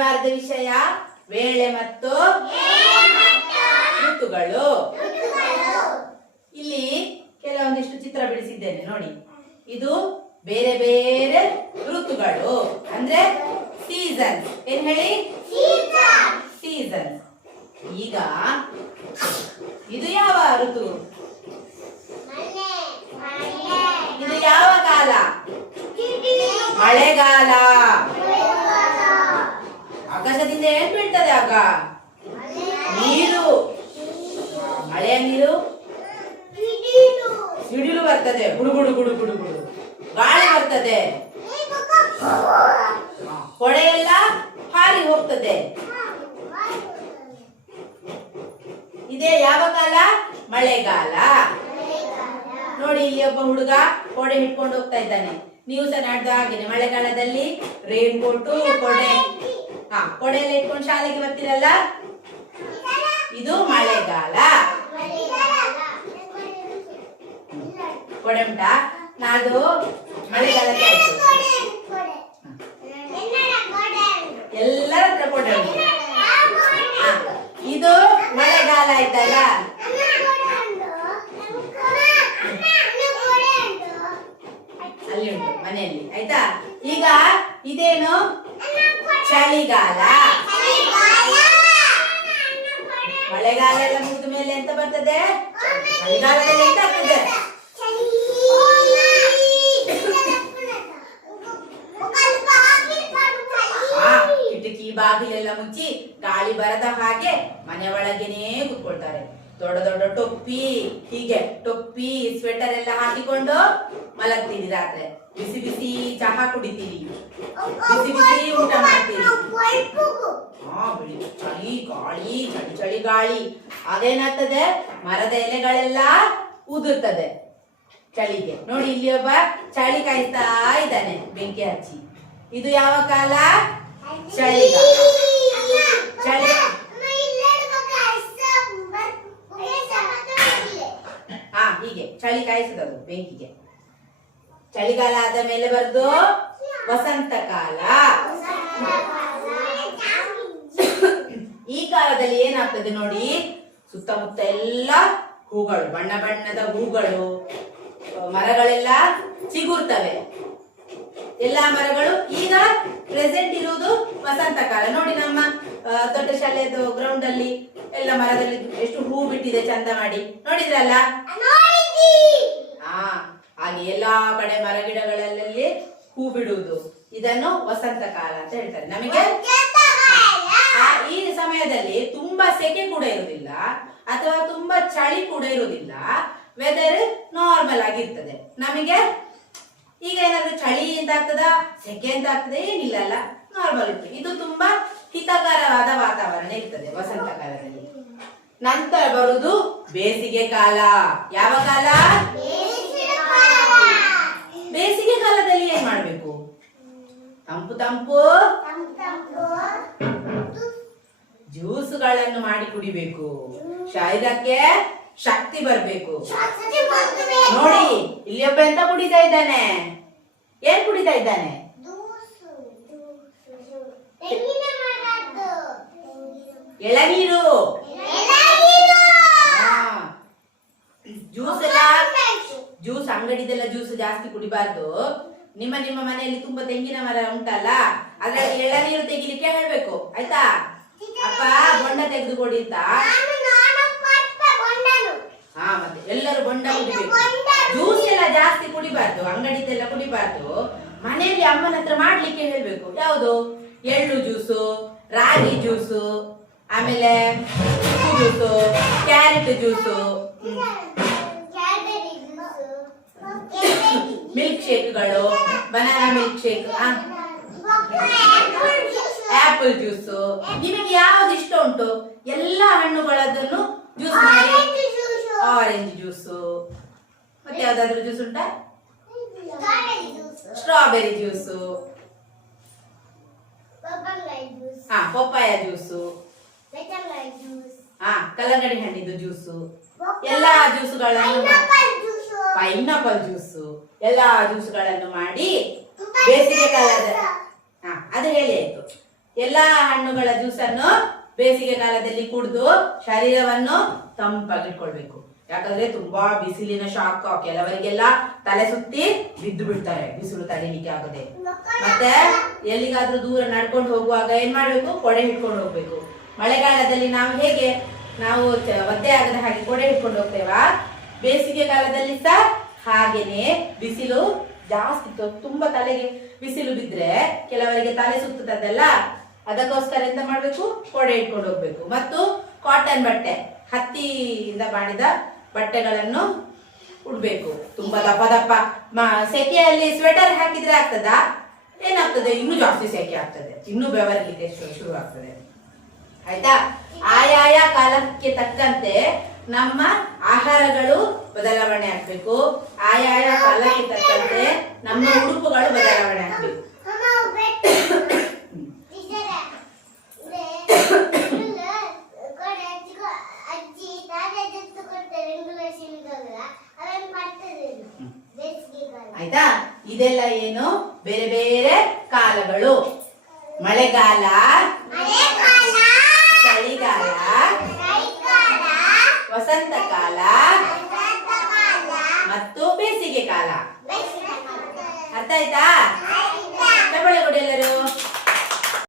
ವಾರದ ವಿಷಯ ವೇಳೆ ಮತ್ತು ಋತುಗಳು. ಇಲ್ಲಿ ಕೆಲವೊಂದಿಷ್ಟು ಚಿತ್ರ ಬಿಡಿಸಿದ್ದೇನೆ ನೋಡಿ. ಇದು ಬೇರೆ ಬೇರೆ ಋತುಗಳು ಅಂದ್ರೆ ಸೀಸನ್. ಏನ್ ಹೇಳಿ? ಸೀಸನ್. ಈಗ ಇದು ಯಾವ ಋತು? ಇದು ಯಾವ ಕಾಲ? ಮಳೆಗಾಲ. ಆಕಾಶದಿಂದ ಏನ್ ಬೀಳ್ತದೆ ಆಗ? ನೀರು. ಮಳೆಯ ನೀರು ಸಿಡಿಲು ಬರ್ತದೆ, ಗುಡುಗುಡು ಗುಡು ಗುಡು ಗುಡು. ಗಾಳಿ ಬರ್ತದೆ, ಕೊಡೆ ಎಲ್ಲ ಹಾರಿ ಹೋಗ್ತದೆ. ಇದೇ ಯಾವ ಕಾಲ? ಮಳೆಗಾಲ. ನೋಡಿ, ಇಲ್ಲಿ ಒಬ್ಬ ಹುಡುಗ ಕೊಡೆ ಹಿಡ್ಕೊಂಡು ಹೋಗ್ತಾ ಇದ್ದಾನೆ. ನೀವು ಸಹ ನಡೆದ ಹಾಗೇನೆ ಮಳೆಗಾಲದಲ್ಲಿ ರೈನ್ ಕೋಟು, ಕೊಡೆ ಕೊಡೆಯಲ್ಲಿ ಇಟ್ಕೊಂಡು ಶಾಲೆಗೆ ಬರ್ತೀರಲ್ಲ, ಇದು ಮಳೆಗಾಲ. ಕೊಡೆ ಉಂಟಾ? ನಾದು ಮಳೆಗಾಲಕ್ಕೆ ಆಯ್ತು. ಎಲ್ಲರ ಹತ್ರ ಕೊಡೆ ಉಂಟು. ಇದು ಮಳೆಗಾಲ ಆಯ್ತಲ್ಲ. ಅಲ್ಲಿ ಉಂಟು ಮನೆಯಲ್ಲಿ, ಆಯ್ತಾ? ಈಗ ಇದೇನು? ಚಳಿಗಾಲ. ಮಳೆಗಾಲ ಎಲ್ಲ ಮುಗಿದ ಮೇಲೆ ಎಂತ ಬರ್ತದೆ? ಚಳಿಗಾಲದಲ್ಲಿ ಎಂತ ಆಗ್ತದೆ? ಕಿಟಕಿ ಬಾಗಿಲೆಲ್ಲ ಮುಚ್ಚಿ ಗಾಳಿ ಬರದ ಹಾಗೆ ಮನೆ ಒಳಗೇನೆ ಕೂತ್ಕೊಳ್ತಾರೆ. ದೊಡ್ಡ ದೊಡ್ಡ ಟೊಪ್ಪಿ, ಹೀಗೆ ಟೊಪ್ಪಿ ಸ್ವೆಟರ್ ಎಲ್ಲ ಹಾಕಿಕೊಂಡು ಮಲಗ್ತೀರಿ. ರಾತ್ರಿ ಬಿಸಿ ಬಿಸಿ ಚಹಾ ಕುಡಿತೀರಿ, ಬಿಸಿ ಬಿಸಿ ಊಟ ಮಾಡ್ತೀರಿ. ಚಳಿ ಗಾಳಿ, ಚಳಿ ಚಳಿ ಗಾಳಿ. ಅದೇನಾಗ್ತದೆ? ಮರದ ಎಲೆಗಳೆಲ್ಲ ಉದುರ್ತದೆ ಚಳಿಗೆ. ನೋಡಿ, ಇಲ್ಲಿ ಒಬ್ಬ ಚಳಿ ಕಾಯ್ತಾ ಇದ್ದಾನೆ ಬೆಂಕಿ ಹಚ್ಚಿ. ಇದು ಯಾವ ಕಾಲ? ಚಳಿಗಾಲ. ಚಳಿ ಹೀಗೆ ಚಳಿ ಕಾಯಿಸುದು ಬೆಂಕಿಗೆ. ಚಳಿಗಾಲ ಆದ ಮೇಲೆ ಬರ್ದು ವಸಂತ ಕಾಲ. ಈ ಕಾಲದಲ್ಲಿ ಏನಾಗ್ತದೆ ನೋಡಿ, ಸುತ್ತಮುತ್ತ ಎಲ್ಲ ಹೂಗಳು, ಬಣ್ಣ ಬಣ್ಣದ ಹೂಗಳು, ಮರಗಳೆಲ್ಲ ಚಿಗುರ್ತವೆ. ಎಲ್ಲಾ ಮರಗಳು ಈಗ ಪ್ರೆಸೆಂಟ್ ಇರುವುದು ವಸಂತ ಕಾಲ. ನೋಡಿ, ನಮ್ಮ ದೊಡ್ಡ ಶಾಲೆಯದು ಗ್ರೌಂಡ್ ಅಲ್ಲಿ ಎಲ್ಲ ಮರದಲ್ಲಿ ಎಷ್ಟು ಹೂ ಬಿಟ್ಟಿದೆ ಚಂದ ಮಾಡಿ, ನೋಡಿದ್ರಲ್ಲ? ಹಾಗೆ ಎಲ್ಲಾ ಕಡೆ ಮರ ಗಿಡಗಳಲ್ಲಿ ಹೂ ಬಿಡುವುದು, ಇದನ್ನು ವಸಂತ ಕಾಲ ಅಂತ ಹೇಳ್ತಾರೆ. ನಮಗೆ ಈ ಸಮಯದಲ್ಲಿ ತುಂಬಾ ಸೆಕೆ ಕೂಡ ಇರುವುದಿಲ್ಲ ಅಥವಾ ತುಂಬಾ ಚಳಿ ಕೂಡ ಇರುವುದಿಲ್ಲ. ವೆದರ್ ನಾರ್ಮಲ್ ಆಗಿರ್ತದೆ. ನಮಗೆ ಈಗ ಏನಾದ್ರೂ ಚಳಿ ಅಂತ ಆಗ್ತದ, ಸೆಕೆ ಅಂತ ಆಗ್ತದೆ? ಏನಿಲ್ಲ ಅಲ್ಲ, ನಾರ್ಮಲ್ ಉಂಟು. ಇದು ತುಂಬಾ ಹಿತಕರವಾದ ವಾತಾವರಣ ಇರ್ತದೆ ವಸಂತ ಕಾಲದಲ್ಲಿ. ನಂತರ ಬರುವುದು ಬೇಸಿಗೆ ಕಾಲ. ಯಾವ ಕಾಲ? ಬೇಸಿಗೆ ಕಾಲದಲ್ಲಿ ಏನ್ ಮಾಡ್ಬೇಕು? ತಂಪು ತಂಪು ಜ್ಯೂಸುಗಳನ್ನು ಮಾಡಿ ಕುಡಿಬೇಕು. ಶರೀರಕ್ಕೆ ಶಕ್ತಿ ಬರ್ಬೇಕು. ನೋಡಿ, ಇಲ್ಲಿ ಒಬ್ಬ ಎಂತ ಕುಡಿತಾ ಇದ್ದಾನೆ? ಏನ್ ಕುಡಿತಾ ಇದ್ದಾನೆ? ಎಳನೀರು. ಜ್ಯೂಸ್ ಎಲ್ಲ, ಜ್ಯೂಸ್ ಅಂಗಡಿದೆಲ್ಲ ಜ್ಯೂಸ್ ಜಾಸ್ತಿ ಕುಡಿಬಾರ್ದು. ನಿಮ್ಮ ನಿಮ್ಮ ಮನೆಯಲ್ಲಿ ತುಂಬಾ ತೆಂಗಿನ ಮರ ಉಂಟಲ್ಲ, ಅದ್ರಲ್ಲಿ ಎಳನೀರು ತೆಗಿಲಿಕ್ಕೆ ಹೇಳ್ಬೇಕು, ಆಯ್ತಾ? ಅಪ್ಪ ಬೊಂಡ ತೆಗೆದು ಕೊಡಿ ಅಂತ. ಮತ್ತೆ ಎಲ್ಲರೂ ಬೊಂಡ ಕುಡಿಬೇಕು. ಜ್ಯೂಸ್ ಎಲ್ಲ ಜಾಸ್ತಿ ಕುಡಿಬಾರ್ದು, ಅಂಗಡಿದೆಲ್ಲ ಕುಡಿಬಾರ್ದು. ಮನೆಯಲ್ಲಿ ಅಮ್ಮನ ಹತ್ರ ಮಾಡ್ಲಿಕ್ಕೆ ಹೇಳ್ಬೇಕು. ಯಾವುದು? ಎಳ್ಳು ಜ್ಯೂಸು, ರಾಗಿ ಜ್ಯೂಸು, ಆಮೇಲೆ ಜ್ಯೂಸು, ಕ್ಯಾರೆಟ್ ಜ್ಯೂಸು, ಮಿಲ್ಕ್ ಶೇಕ್ಗಳು, banana milk shake, apple juice. ನಿಮಗೆ ಯಾವ್ದು ಇಷ್ಟ ಉಂಟು ಎಲ್ಲ ಹಣ್ಣುಗಳದನ್ನು ಜ್ಯೂಸ್ ಮಾಡಿ. ಆರೆಂಜ್ ಜ್ಯೂಸು, ಮತ್ತೆ ಯಾವ್ದಾದ್ರು ಜ್ಯೂಸ್ ಉಂಟಾ? ಸ್ಟ್ರಾಬೆರಿ ಜ್ಯೂಸು, ಪಪ್ಪಾಯ ಜ್ಯೂಸು, ಕಲ್ಲಂಗಡಿ ಹಣ್ಣಿದ್ದು ಜ್ಯೂಸು, ಎಲ್ಲಾ ಜ್ಯೂಸುಗಳನ್ನು, ಪೈನಾಪಲ್ ಜ್ಯೂಸು, ಎಲ್ಲಾ ಜ್ಯೂಸುಗಳನ್ನು ಮಾಡಿ ಬೇಸಿಗೆ ಕಾಲದ ಅದು ಹೇಳಿ ಆಯ್ತು. ಎಲ್ಲಾ ಹಣ್ಣುಗಳ ಜ್ಯೂಸನ್ನು ಬೇಸಿಗೆ ಕಾಲದಲ್ಲಿ ಕುಡಿದು ಶರೀರವನ್ನು ತಂಪಾಗಿಟ್ಕೊಳ್ಬೇಕು. ಯಾಕಂದ್ರೆ ತುಂಬಾ ಬಿಸಿಲಿನ ಶಾಕ್ ಕೆಲವರಿಗೆಲ್ಲ ತಲೆ ಸುತ್ತಿ ಬಿದ್ದು ಬಿಡ್ತಾರೆ ಬಿಸಿಲು ತಡೀಲಿಕ್ಕೆ ಆಗದೆ. ಮತ್ತೆ ಎಲ್ಲಿಗಾದ್ರೂ ದೂರ ನಡ್ಕೊಂಡು ಹೋಗುವಾಗ ಏನ್ ಮಾಡ್ಬೇಕು, ಕೊಡೆ ಹಿಡ್ಕೊಂಡು ಹೋಗ್ಬೇಕು. ಮಳೆಗಾಲದಲ್ಲಿ ನಾವು ಒದ್ದೆ ಆಗದ ಹಾಗೆ ಕೊಡೆ ಹಿಡ್ಕೊಂಡು ಹೋಗ್ತೇವಾ, ಬೇಸಿಗೆ ಕಾಲದಲ್ಲಿ ಸಹ ಹಾಗೇನೆ ಬಿಸಿಲು ಜಾಸ್ತಿ ತುಂಬಾ ತಲೆಗೆ ಬಿಸಿಲು ಬಿದ್ರೆ ಕೆಲವರಿಗೆ ತಲೆ ಸುತ್ತದಲ್ಲ, ಅದಕ್ಕೋಸ್ಕರ ಎಂತ ಮಾಡ್ಬೇಕು, ಕೊಡೆ ಇಟ್ಕೊಂಡು ಹೋಗ್ಬೇಕು. ಮತ್ತು ಕಾಟನ್ ಬಟ್ಟೆ, ಹತ್ತಿಯಿಂದ ಮಾಡಿದ ಬಟ್ಟೆಗಳನ್ನು ಉಡ್ಬೇಕು. ತುಂಬಾ ದಪ್ಪ ದಪ್ಪ ಸೆಕೆಯಲ್ಲಿ ಸ್ವೆಟರ್ ಹಾಕಿದ್ರೆ ಆಗ್ತದಾ, ಏನಾಗ್ತದೆ, ಇನ್ನೂ ಜಾಸ್ತಿ ಸೆಕೆ ಆಗ್ತದೆ, ಇನ್ನೂ ಬೆವರಲಿಕ್ಕೆ ಶುರು ಆಗ್ತದೆ. ಆಯ್ತಾ? ಆಯಾಯ ಕಾಲಕ್ಕೆ ತಕ್ಕಂತೆ ನಮ್ಮ ಆಹಾರಗಳು ಬದಲಾವಣೆ ಆಗ್ಬೇಕು, ಆಯಾಯ ಕಾಲಕ್ಕೆ ತಕ್ಕಂತೆ ನಮ್ಮ ಉಡುಪುಗಳು ಬದಲಾವಣೆ ಆಗ್ಬೇಕು. ಆಯ್ತಾ? ಇದೆಲ್ಲ ಏನು, ಬೇರೆ ಬೇರೆ ಕಾಲಗಳು. ಮಳೆಗಾಲ, ಚಳಿಗಾಲ, ವಸಂತ ಕಾಲ ಮತ್ತು ಬೇಸಿಗೆ ಕಾಲ. ಅರ್ಥ ಆಯ್ತಾ?